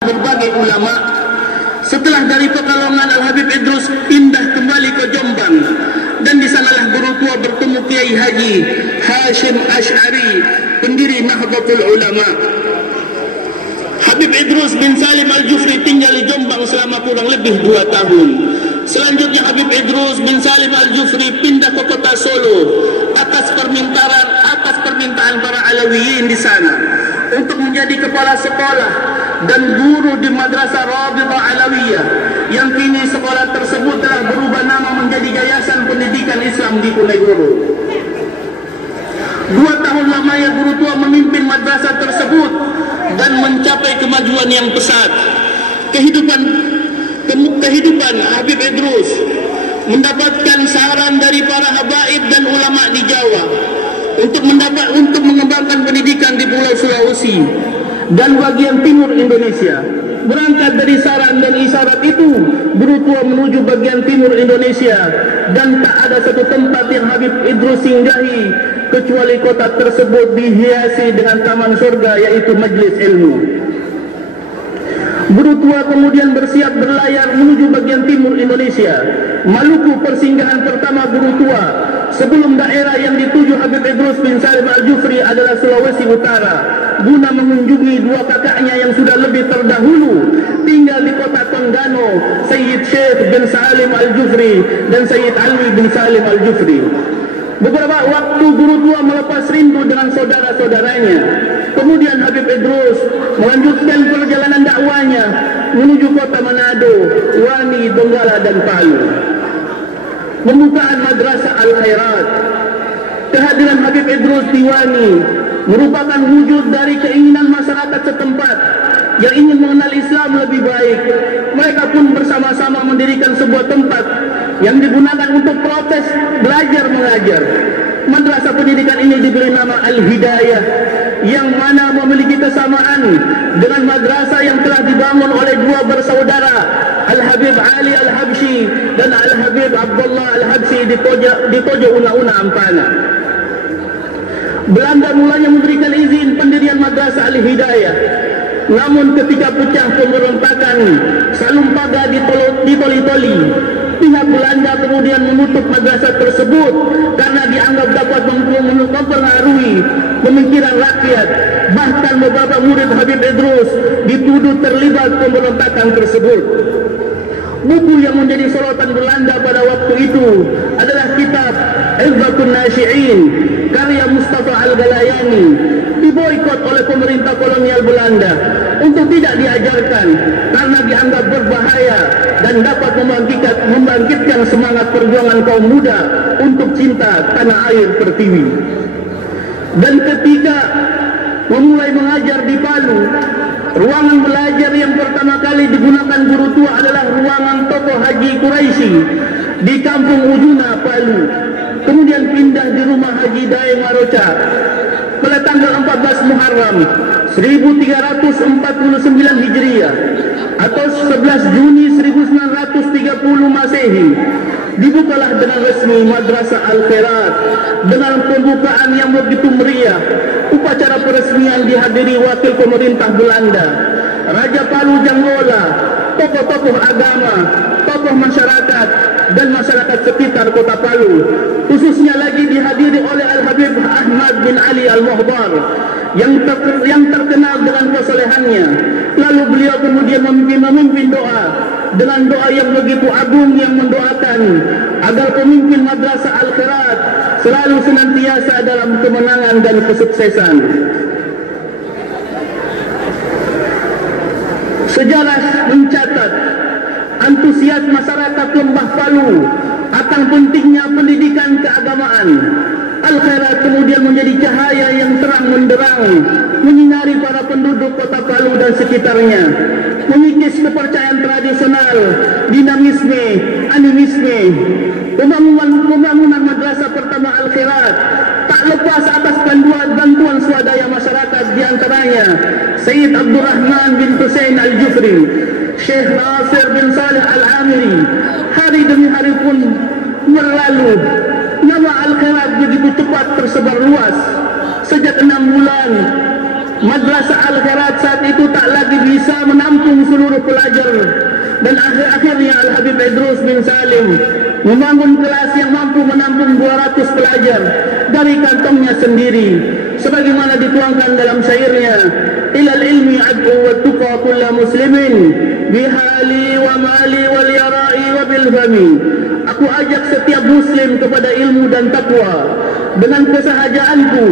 berbagai ulama. Setelah dari Pekalongan, Al-Habib Idrus pindah kembali ke Jombang, dan di sanalah guru tua bertemu Kiai Haji Hashim Ash'ari, pendiri Nahdlatul Ulama. Habib Idrus bin Salim Al-Jufri tinggal di Jombang selama kurang lebih 2 tahun. Selanjutnya Habib Idrus bin Salim Al-Jufri pindah ke kota Solo atas permintaan para Alawiyin di sana untuk menjadi kepala sekolah dan guru di Madrasah Rabithah Alawiyah, yang kini sekolah tersebut telah berubah nama menjadi Yayasan Pendidikan Islam di Ponegoro. 2 tahun lamanya guru tua memimpin madrasah tersebut dan mencapai kemajuan yang pesat. Kehidupan Habib Idrus mendapatkan saran dari para habaib dan ulama di Jawa untuk mengembangkan pendidikan di Pulau Sulawesi dan bagian timur Indonesia. Berangkat dari saran dan isyarat itu, guru tua menuju bagian timur Indonesia, dan tak ada satu tempat yang Habib Idrus singgahi kecuali kota tersebut dihiasi dengan taman surga, yaitu Majlis Ilmu. Guru tua kemudian bersiap berlayar menuju bagian timur Indonesia. Maluku persinggahan pertama guru tua sebelum daerah yang dituju Habib Idrus bin Salim Al-Jufri adalah Sulawesi Utara, guna mengunjungi 2 kakaknya yang sudah lebih terdahulu tinggal di kota Tonggano, Sayyid Syekh bin Salim Al-Jufri dan Sayyid Alwi bin Salim Al-Jufri. Beberapa waktu guru tua melepas rindu dengan saudara-saudaranya. Kemudian Habib Idrus melanjutkan perjalanan dakwanya menuju kota Manado, Wani, Donggala dan Palu. Pembukaan Madrasah Al-Khairat. Kehadiran Habib Idrus di Wani merupakan wujud dari keinginan masyarakat setempat yang ingin mengenal Islam lebih baik. Mereka pun bersama-sama mendirikan sebuah tempat yang digunakan untuk proses belajar mengajar. Madrasah pendidikan ini diberi nama Al-Hidayah, yang mana memiliki kesamaan dengan madrasah yang telah dibangun oleh 2 bersaudara, Al-Habib Ali Al-Habsyi dan Al-Habib Abdullah Al-Habsyi di Tojo Una-Una, Ampana. Belanda mulanya memberikan izin pendirian Madrasah Al-Hidayah. Namun ketika pecah pemberontakan Salumpaga di Toli-Toli, pihak Belanda kemudian menutup madrasah tersebut karena dianggap dapat mempengaruhi pemikiran rakyat. Bahkan beberapa murid Habib Idrus dituduh terlibat pemberontakan tersebut. Buku yang menjadi sorotan Belanda pada waktu itu adalah kitab Izbatun Nasyi'in karya Mustafa Al-Galayani, diboikot oleh pemerintah kolonial Belanda untuk tidak diajarkan karena dianggap berbahaya dan dapat membangkitkan semangat perjuangan kaum muda untuk cinta tanah air pertiwi. Dan ketika memulai mengajar di Palu, ruangan belajar yang pertama kali digunakan guru tua adalah ruangan Toko Haji Quraisy di Kampung Ujuna, Palu. Kemudian pindah di rumah Haji Daeng Maroca pada tanggal 14 Muharram 1349 Hijriah atau 11 Juni 1930 Masehi. Dibukalah dengan resmi Madrasah Al-Khairat dengan pembukaan yang begitu meriah. Upacara peresmian dihadiri wakil pemerintah Belanda, Raja Palu Janggola, tokoh-tokoh agama, tokoh masyarakat dan masyarakat sekitar kota Palu. Khususnya lagi dihadiri oleh Al-Habib Ahmad bin Ali Al-Muhdar yang terkenal dengan kesolehannya. Lalu beliau kemudian memimpin doa dengan doa yang begitu agung, yang mendoakan agar pemimpin Madrasah Al-Khairat selalu senantiasa dalam kemenangan dan kesuksesan. Sejarah mencatat antusias masyarakat Lembah Palu akan pentingnya pendidikan keagamaan. Al-Khairat kemudian menjadi cahaya yang terang menderang menyinari para penduduk kota Palu dan sekitarnya, mengikis kepercayaan tradisional, dinamisme, animisme. Pembangunan madrasah pertama Al-Khairat tak lepas atas bantuan swadaya masyarakat, di antaranya Sayyid Abdurrahman bin Hussein Al-Jufri, Syekh Nasir bin Saleh Al-Amiri. Hari demi hari pun berlalu, nama Al-Khairat begitu cepat tersebar luas. Sejak 6 bulan Madrasah Al-Khairat saat itu tak lagi bisa menampung seluruh pelajar. Dan akhir-akhirnya Al-Habib Idrus bin Salim membangun kelas yang mampu menampung 200 pelajar dari kantongnya sendiri, sebagaimana dituangkan dalam syairnya, ilal ilmi ad'u wa tuqa kulla muslimin bihali wa mali wal yara'i wa bil fami. Aku ajak setiap muslim kepada ilmu dan takwa dengan kesahajaanku,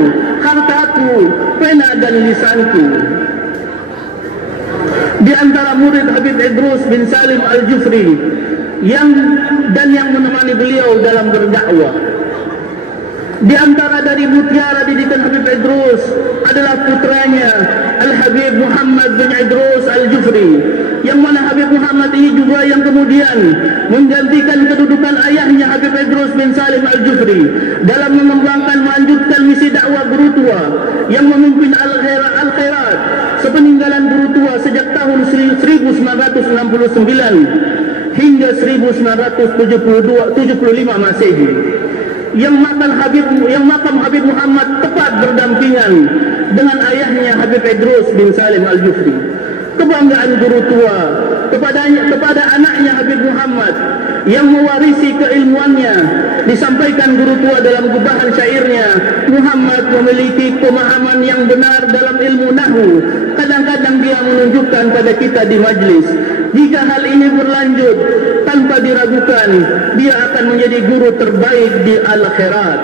hartaku, pena dan lisanku. Di antara murid Habib Idrus bin Salim Al-Jufri yang menemani beliau dalam berdakwah, di antara dari mutiara didikan Habib Idrus adalah putranya Al-Habib Muhammad bin Idrus Al-Jufri, yang mana Habib Muhammad ini juga yang kemudian menggantikan kedudukan ayahnya Habib Idrus bin Salim Al-Jufri dalam mengembangkan melanjutkan misi dakwah guru tua yang memimpin Al-Khairat sepeninggalan guru tua sejak tahun 1969 hingga 1975 Masehi. Yang makam Habib Muhammad tepat berdampingan dengan ayahnya Habib Idrus bin Salim Al-Jufri. Kebanggaan guru tua kepada anaknya Habib Muhammad yang mewarisi keilmuannya disampaikan guru tua dalam gubahan syairnya. Muhammad memiliki pemahaman yang benar dalam ilmu nahwu. Kadang-kadang dia menunjukkan pada kita di majlis, jika hal ini berlanjut tanpa diragukan, dia akan menjadi guru terbaik di Al-Khairat.